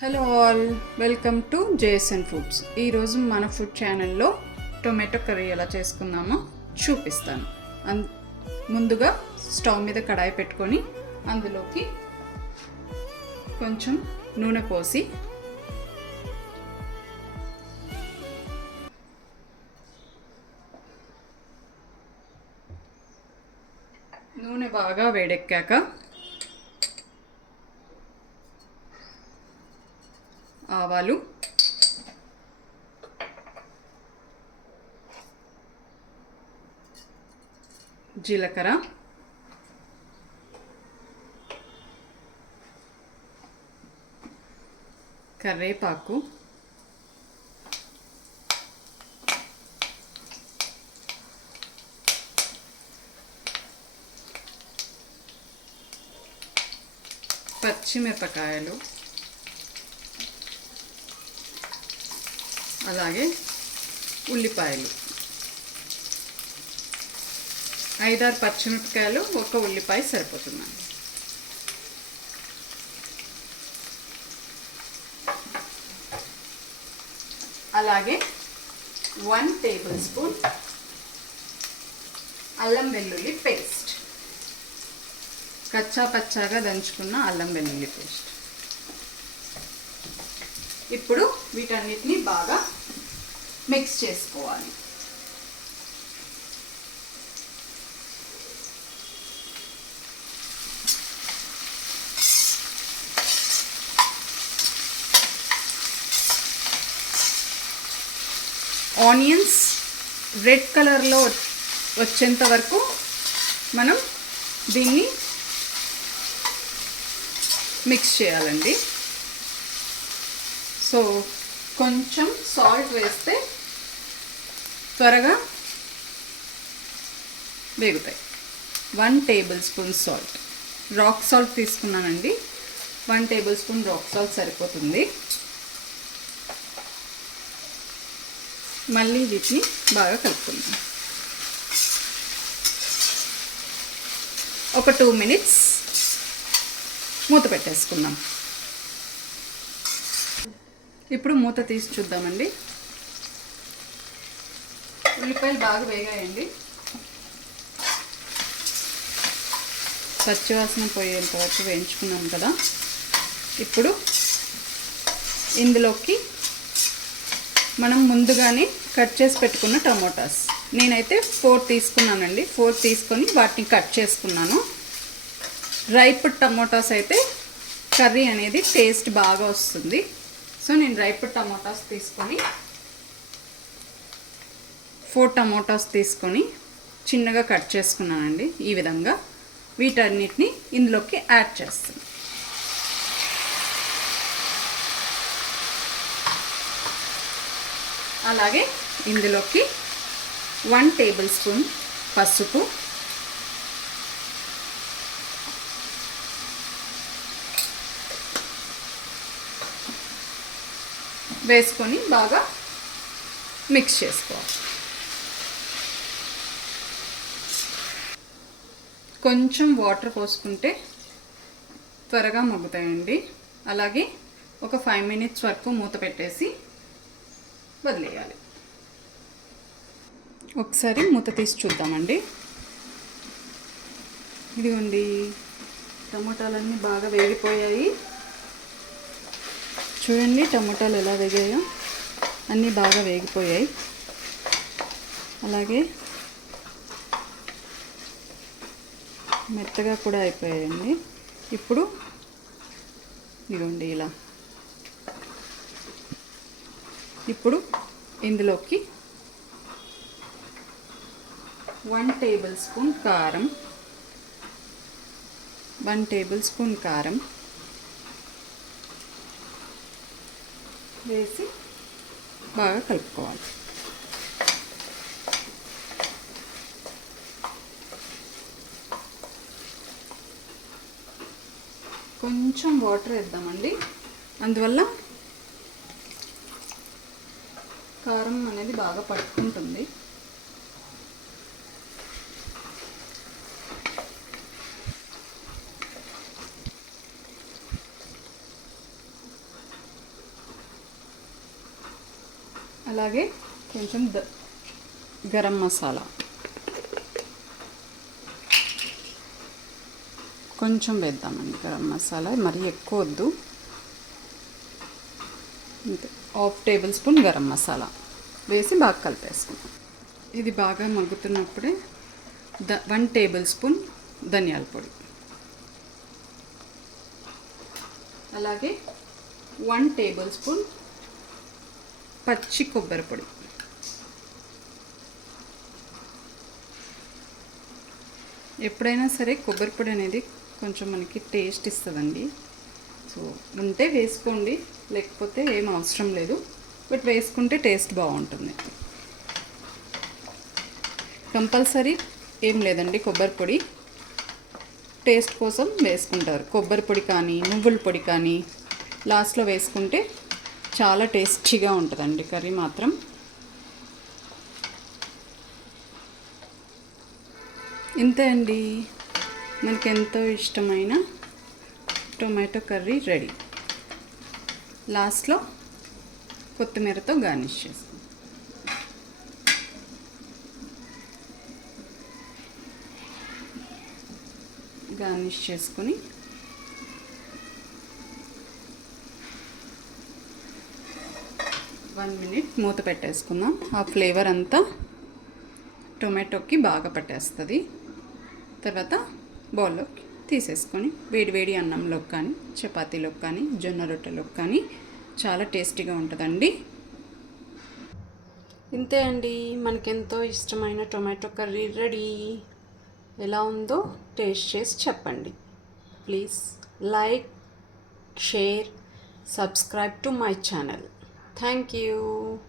Hello all, welcome to JSN foods. ఈరోజు మన food ఛానల్లో టొమాటో కర్రీ ఎలా చేసుకుందామో చూపిస్తాను. ముందుగా స్టవ్ మీద కడాయి పెట్టుకొని అందులోకి కొంచెం నూనె పోసి నూనె బాగా వేడెక్కాక ఆవాలు, జీలకర్ర, కరివేపాకు, పచ్చిమిరపకాయలు, అలాగే ఉల్లిపాయలు, 5-6 పచ్చిమిరపకాయలు, ఒక ఉల్లిపాయ సరిపోతుంది. అలాగే 1 టేబుల్ స్పూన్ అల్లం వెల్లుల్లి పేస్ట్, కచ్చా పచ్చాగా దంచుకున్న అల్లం వెల్లుల్లి పేస్ట్. ఇప్పుడు వీటన్నిటిని బాగా మిక్స్ చేసుకోవాలి. ఆనియన్స్ రెడ్ కలర్లో వచ్చేంత వరకు మనం దీన్ని మిక్స్ చేయాలండి. సో కొంచెం సాల్ట్ వేస్తే త్వరగా వేగుతాయి. 1 table spoon salt, rock salt తీసుకున్నానండి. 1 టేబుల్ స్పూన్ రాక్ సాల్ట్ సరిపోతుంది. మళ్ళీ వీటిని బాగా కలుపుకుందాం. ఒక 2 మినిట్స్ మూత పెట్టేసుకుందాం. ఇప్పుడు మూత తీసి చూద్దామండి. ఉల్లిపాయలు బాగా వేగాయండి. పచ్చివాసన పోయేంత వరకు వేయించుకున్నాం కదా. ఇప్పుడు ఇందులోకి మనం ముందుగానే కట్ చేసి పెట్టుకున్న టమోటాస్, నేనైతే 4 తీసుకున్నానండి. 4 తీసుకొని వాటిని కట్ చేసుకున్నాను. రైప్ టమోటాస్ అయితే కర్రీ అనేది టేస్ట్ బాగా వస్తుంది. సో నేను రైప్ టమోటాస్ తీసుకొని 4 టమోటాస్ తీసుకొని చిన్నగా కట్ చేసుకున్నానండి. ఈ విధంగా వీటన్నిటిని ఇందులోకి యాడ్ చేస్తాను. అలాగే ఇందులోకి 1 టేబుల్ స్పూన్ పసుపు, వేసుకొని బాగా మిక్స్ చేసుకోవాలి. కొంచెం వాటర్ పోసుకుంటే త్వరగా మగ్గుతాయండి. అలాగే ఒక 5 మినిట్స్ వరకు మూత పెట్టేసి వదిలేయాలి. ఒకసారి మూత తీసి చూద్దామండి. ఇదిగోండి, టమాటాలన్నీ బాగా వేగిపోయాయి. చూడండి టమాటాలు ఎలా వేగాయో, అన్నీ బాగా వేగిపోయాయి. అలాగే మెత్తగా కూడా అయిపోయాయండి. ఇప్పుడు ఇదిగోండి ఇలా. ఇప్పుడు ఇందులోకి 1 టేబుల్ స్పూన్ కారం, 1 టేబుల్ స్పూన్ కారం వేసి బాగా కలుపుకోవాలి. కొంచెం వాటర్ వేద్దామండి, అందువల్ల కారం అనేది బాగా పట్టుకుంటుంది. అలాగే కొంచెం గరం మసాలా కొంచెం వేద్దామండి. గరం మసాలా మరీ ఎక్కువ వద్దు. అంతే, 1/2 టేబుల్ స్పూన్ గరం మసాలా వేసి బాగా కలిపేసుకుందాం. ఇది బాగా మగ్గుతున్నప్పుడే 1 టేబుల్ స్పూన్ ధనియాల పొడి, అలాగే 1 టేబుల్ స్పూన్ పచ్చి కొబ్బరి పొడి, ఎప్పుడైనా సరే కొబ్బరి పొడి అనేది కొంచెం మనకి టేస్ట్ ఇస్తుందండి. సో ఉంటే వేసుకోండి, లేకపోతే ఏం అవసరం లేదు. బట్ వేసుకుంటే టేస్ట్ బాగుంటుంది. కంపల్సరీ ఏం లేదండి, కొబ్బరి పొడి టేస్ట్ కోసం వేసుకుంటారు. కొబ్బరి పొడి కానీ నువ్వుల పొడి కానీ లాస్ట్లో వేసుకుంటే చాలా టేస్టీగా ఉంటుందండి కర్రీ మాత్రం. ఇంతే అండి, మనకెంతో ఇష్టమైన టొమాటో కర్రీ రెడీ. లాస్ట్లో కొత్తిమీరతో గార్నిష్ చేసుకుందాం. గార్నిష్ చేసుకొని వన్ మినిట్ మూత పెట్టేసుకుందాం. ఆ ఫ్లేవర్ అంతా టొమాటోకి బాగా పట్టేస్తుంది. తర్వాత బౌల్లోకి తీసేసుకొని వేడివేడి అన్నంలోకి కానీ చపాతీలోకి కానీ జొన్న రొట్టెలోకి కానీ చాలా టేస్టీగా ఉంటుందండి. ఇంతే అండి, మనకెంతో ఇష్టమైన టొమాటో కర్రీ రెడీ. ఎలా ఉందో టేస్ట్ చేసి చెప్పండి. Please like, share, subscribe to my channel. Thank you.